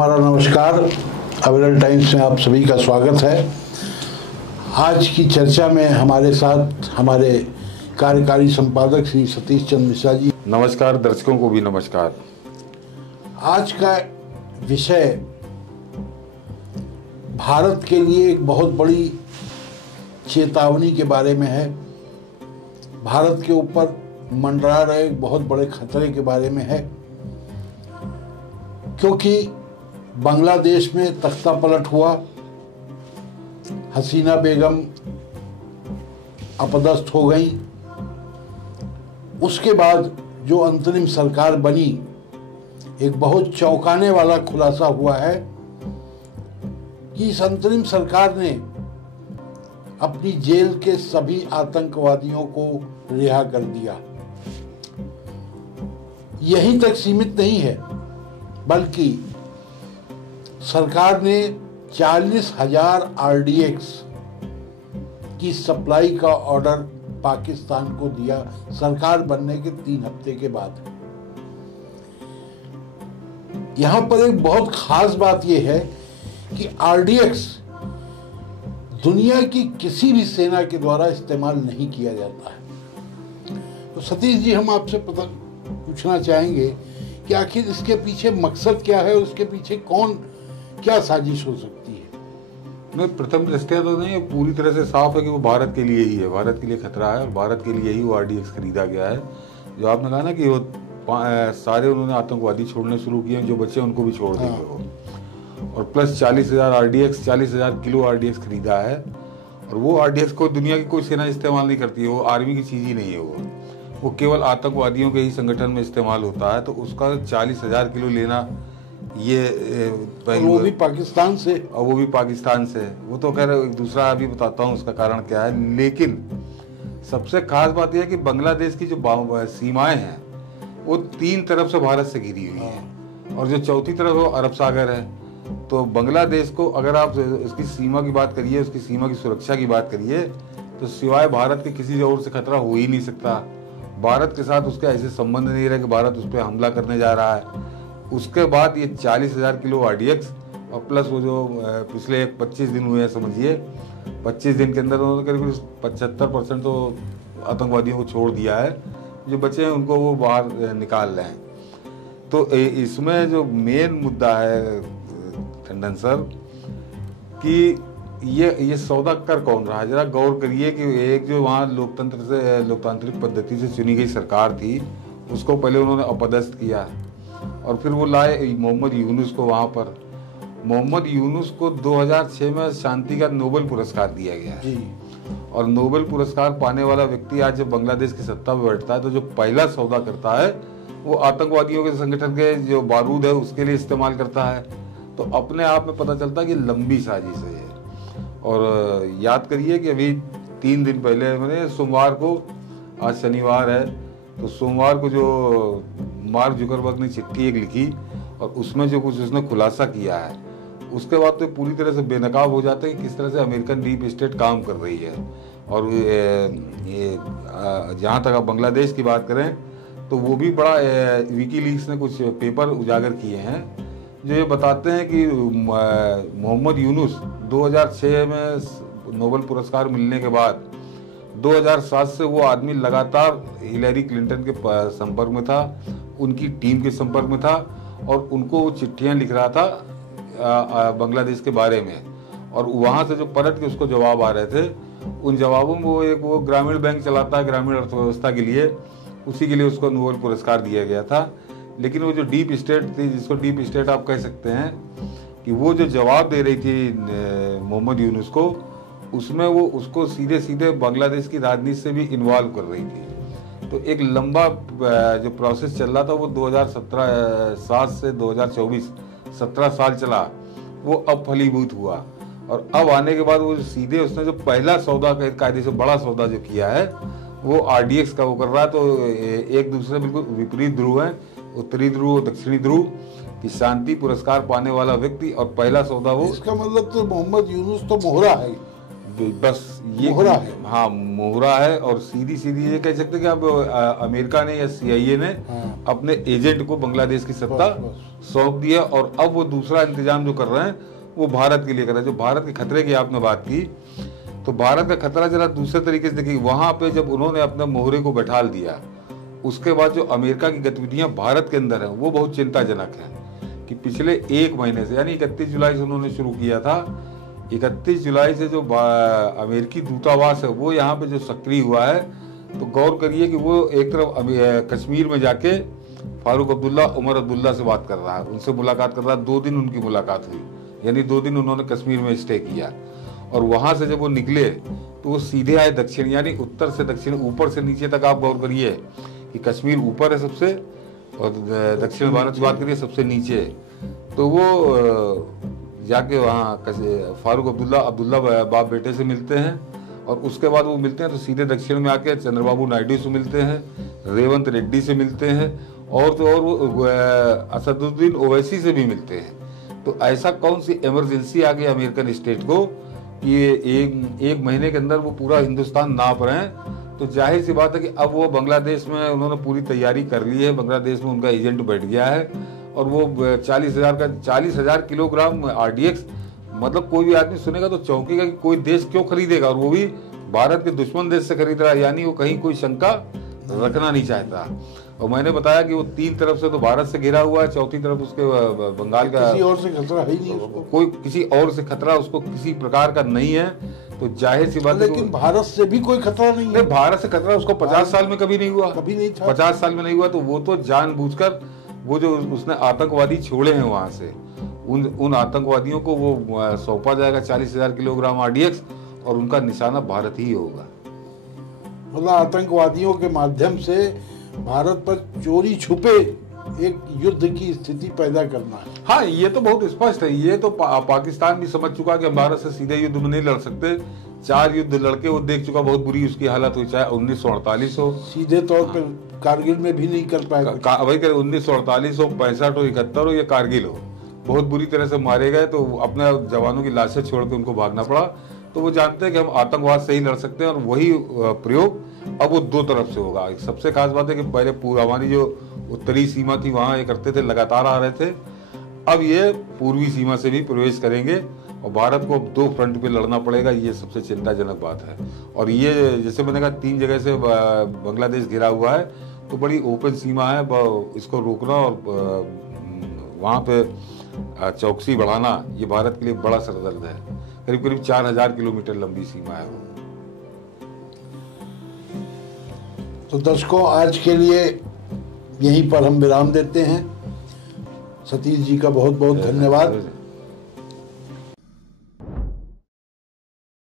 हमारा नमस्कार। अविरल टाइम्स में आप सभी का स्वागत है। आज की चर्चा में हमारे साथ हमारे कार्यकारी संपादक श्री सतीश चंद्र मिश्रा जी। नमस्कार। दर्शकों को भी नमस्कार। आज का विषय भारत के लिए एक बहुत बड़ी चेतावनी के बारे में है। भारत के ऊपर मंडरा रहे एक बहुत बड़े खतरे के बारे में है, क्योंकि बांग्लादेश में तख्ता पलट हुआ, हसीना बेगम अपदस्थ हो गई। उसके बाद जो अंतरिम सरकार बनी, एक बहुत चौंकाने वाला खुलासा हुआ है कि इस अंतरिम सरकार ने अपनी जेल के सभी आतंकवादियों को रिहा कर दिया। यहीं तक सीमित नहीं है, बल्कि सरकार ने 40,000 RDX की सप्लाई का ऑर्डर पाकिस्तान को दिया सरकार बनने के 3 हफ्ते के बाद। यहां पर एक बहुत खास बात यह है कि RDX दुनिया की किसी भी सेना के द्वारा इस्तेमाल नहीं किया जाता है। तो सतीश जी, हम आपसे पूछना चाहेंगे कि आखिर इसके पीछे मकसद क्या है, उसके पीछे क्या साजिश हो सकती है? नहीं, प्रथम दृष्टया तो नहीं, पूरी तरह से साफ है कि वो भारत के लिए ही है, भारत के लिए खतरा है और भारत के लिए ही वो RDX खरीदा गया है। जो आपने कहा ना कि वो सारे उन्होंने आतंकवादी छोड़ने शुरू किए, जो बच्चे उनको भी छोड़ देंगे वो, और प्लस 40,000 किलो RDX खरीदा है। और वो RDX को दुनिया की कोई सेना इस्तेमाल नहीं करती है, वो आर्मी की चीज ही नहीं है, वो केवल आतंकवादियों के ही संगठन में इस्तेमाल होता है। तो उसका 40,000 किलो लेना, ये वो भी पाकिस्तान से, और वो भी पाकिस्तान से। वो तो खैर एक दूसरा अभी बताता हूँ उसका कारण क्या है। लेकिन सबसे खास बात यह है कि बांग्लादेश की जो सीमाएं हैं वो 3 तरफ से भारत से घिरी हुई है, और जो चौथी तरफ वो अरब सागर है। तो बांग्लादेश को अगर आप उसकी सीमा की बात करिए, उसकी सीमा की सुरक्षा की बात करिए, तो सिवाय भारत के किसी और से खतरा हो ही नहीं सकता। भारत के साथ उसके ऐसे संबंध नहीं रहे कि भारत उस पर हमला करने जा रहा है। उसके बाद ये 40,000 किलो RDX और प्लस वो जो पिछले 25 दिन हुए हैं, समझिए 25 दिन के अंदर उन्होंने करीब 75% तो आतंकवादियों को छोड़ दिया है। जो बचे हैं उनको वो बाहर निकाल रहे हैं। तो इसमें जो मेन मुद्दा है टंडन सर, कि ये सौदा कर कौन रहा है। जरा गौर करिए कि एक जो वहाँ लोकतांत्रिक पद्धति से चुनी गई सरकार थी, उसको पहले उन्होंने अपदस्थ किया, और फिर वो लाए मोहम्मद यूनुस को वहाँ पर। मोहम्मद यूनुस को 2006 में शांति का नोबेल पुरस्कार दिया गया है। और नोबेल पुरस्कार पाने वाला व्यक्ति आज जब बांग्लादेश की सत्ता में बैठता है, तो जो पहला सौदा करता है वो आतंकवादियों के संगठन के जो बारूद है उसके लिए इस्तेमाल करता है। तो अपने आप में पता चलता है कि लंबी साजिश है ये। और याद करिए कि अभी 3 दिन पहले, मैंने सोमवार को, आज शनिवार है, तो सोमवार को जो मार्क जुकरबर्ग ने चिट्ठी एक लिखी और उसमें जो कुछ उसने खुलासा किया है, उसके बाद तो पूरी तरह से बेनकाब हो जाते हैं कि किस तरह से अमेरिकन डीप स्टेट काम कर रही है। और ये जहाँ तक आप बांग्लादेश की बात करें, तो वो भी बड़ा विकीलीक्स ने कुछ पेपर उजागर किए हैं जो ये बताते हैं कि मोहम्मद यूनुस 2006 में नोबेल पुरस्कार मिलने के बाद 2007 से वो आदमी लगातार हिलरी क्लिंटन के संपर्क में था, उनकी टीम के संपर्क में था, और उनको वो चिट्ठियाँ लिख रहा था बांग्लादेश के बारे में। और वहाँ से जो पलट के उसको जवाब आ रहे थे, उन जवाबों में वो ग्रामीण बैंक चलाता है ग्रामीण अर्थव्यवस्था के लिए, उसी के लिए उसको नोबेल पुरस्कार दिया गया था। लेकिन वो जो डीप स्टेट थी, जिसको डीप स्टेट आप कह सकते हैं, कि वो जो जवाब दे रही थी मोहम्मद यूनुस को, उसमें वो उसको सीधे सीधे बांग्लादेश की राजनीति से भी इन्वॉल्व कर रही थी। तो एक लंबा जो प्रोसेस चल रहा था, वो 2017 से 2024 17 साल चला, वो अब फलीभूत हुआ। और अब आने के बाद वो सीधे उसने जो पहला सौदा, कायदे से बड़ा सौदा जो किया है, वो RDX का वो कर रहा है। तो एक दूसरे बिल्कुल विपरीत ध्रुव है, उत्तरी ध्रुव, दक्षिणी ध्रुव, कि शांति पुरस्कार पाने वाला व्यक्ति और पहला सौदा वो। इसका मतलब तो मोहम्मद यूनुस तो मोहरा है। बस ये मोहरा है। हाँ, मोहरा है। और सीधी सीधी ये कह सकते हैं कि अब अमेरिका ने या CIA ने अपने एजेंट को बांग्लादेश की सत्ता सौंप दी है, और अब वो दूसरा इंतजाम जो कर रहे हैं वो भारत के लिए कर रहे हैं। जो भारत के खतरे की आपने बात की, तो भारत का खतरा जरा दूसरे तरीके से देखिए। वहां पे जब उन्होंने अपने मोहरे को बैठाल दिया, उसके बाद जो अमेरिका की गतिविधियां भारत के अंदर हैं वो बहुत चिंताजनक है। कि पिछले 1 महीने से, यानी 31 जुलाई से उन्होंने शुरू किया था, 31 जुलाई से जो अमेरिकी दूतावास है वो यहाँ पे जो सक्रिय हुआ है, तो गौर करिए कि वो एक तरफ कश्मीर में जाके फारूक अब्दुल्ला, उमर अब्दुल्ला से बात कर रहा है, उनसे मुलाकात कर रहा है। 2 दिन उनकी मुलाकात हुई, यानी 2 दिन उन्होंने कश्मीर में स्टे किया। और वहां से जब वो निकले तो वो सीधे आए दक्षिण, यानी उत्तर से दक्षिण, ऊपर से नीचे तक। आप गौर करिए कि कश्मीर ऊपर है सबसे, और दक्षिण भारत की बात करिए सबसे नीचे है। तो वो जाके वहाँ फारूक अब्दुल्ला बाप बेटे से मिलते हैं, और उसके बाद वो मिलते हैं तो सीधे दक्षिण में आके चंद्रबाबू नायडू से मिलते हैं, रेवंत रेड्डी से मिलते हैं, और तो और वो असदुद्दीन ओवैसी से भी मिलते हैं। तो ऐसा कौन सी इमरजेंसी आ गई अमेरिकन स्टेट को कि एक महीने के अंदर वो पूरा हिंदुस्तान नाप रहे हैं। तो जाहिर सी बात है कि अब वो बांग्लादेश में उन्होंने पूरी तैयारी कर ली है, बांग्लादेश में उनका एजेंट बैठ गया है, और वो 40,000 किलोग्राम RDX, मतलब कोई भी आदमी सुनेगा तो चौंकेगा कि कोई देश क्यों खरीदेगा, और वो भी भारत के दुश्मन देश से खरीद रहा है, यानी वो कहीं कोई शंका रखना नहीं चाहता। और मैंने बताया कि वो 3 तरफ से तो भारत से घिरा हुआ है, चौथी तरफ उसके बंगाल का किसी और से खतरा है ही नहीं उसको, कोई किसी और से खतरा उसको किसी प्रकार का नहीं है। तो जाहिर सी बात है, लेकिन भारत से भी कोई खतरा नहीं है। भारत से खतरा उसको 50 साल में कभी नहीं हुआ, कभी नहीं था। 50 साल में नहीं हुआ। तो वो तो जानबूझकर वो जो उसने आतंकवादी छोड़े हैं वहां से, उन आतंकवादियों को वो सौंपा जाएगा 40,000 किलोग्राम RDX, और उनका निशाना भारत ही होगा। मतलब आतंकवादियों के माध्यम से भारत पर चोरी छुपे एक युद्ध की स्थिति पैदा करना है। हाँ, ये तो बहुत स्पष्ट है। ये तो पाकिस्तान भी समझ चुका कि हम भारत से सीधे युद्ध में नहीं लड़ सकते। 4 युद्ध लड़के वो देख चुका, बहुत बुरी उसकी हालत हुई, चाहे 1948 हो, सीधे तौर पर कारगिल में भी नहीं कर पाए। भाई 1948 हो, 65 हो, 71 हो या कारगिल हो, बहुत बुरी तरह से मारे गए। तो अपने जवानों की लाशें छोड़ के उनको भागना पड़ा। तो वो जानते हैं कि हम आतंकवाद से ही लड़ सकते हैं, और वही प्रयोग अब वो 2 तरफ से होगा। सबसे खास बात है कि पहले हमारी जो उत्तरी सीमा थी वहां ये करते थे, लगातार आ रहे थे। अब ये पूर्वी सीमा से भी प्रवेश करेंगे, और भारत को अब 2 फ्रंट पे लड़ना पड़ेगा। ये सबसे चिंताजनक बात है। और ये जैसे मैंने कहा 3 जगह से बांग्लादेश घिरा हुआ है, तो बड़ी ओपन सीमा है। इसको रोकना और वहाँ पे चौकसी बढ़ाना, ये भारत के लिए बड़ा सरदर्द है। करीब करीब 4000 किलोमीटर लंबी सीमा है। तो दर्शकों, आज के लिए यहीं पर हम विराम देते हैं। सतीश जी का बहुत बहुत धन्यवाद।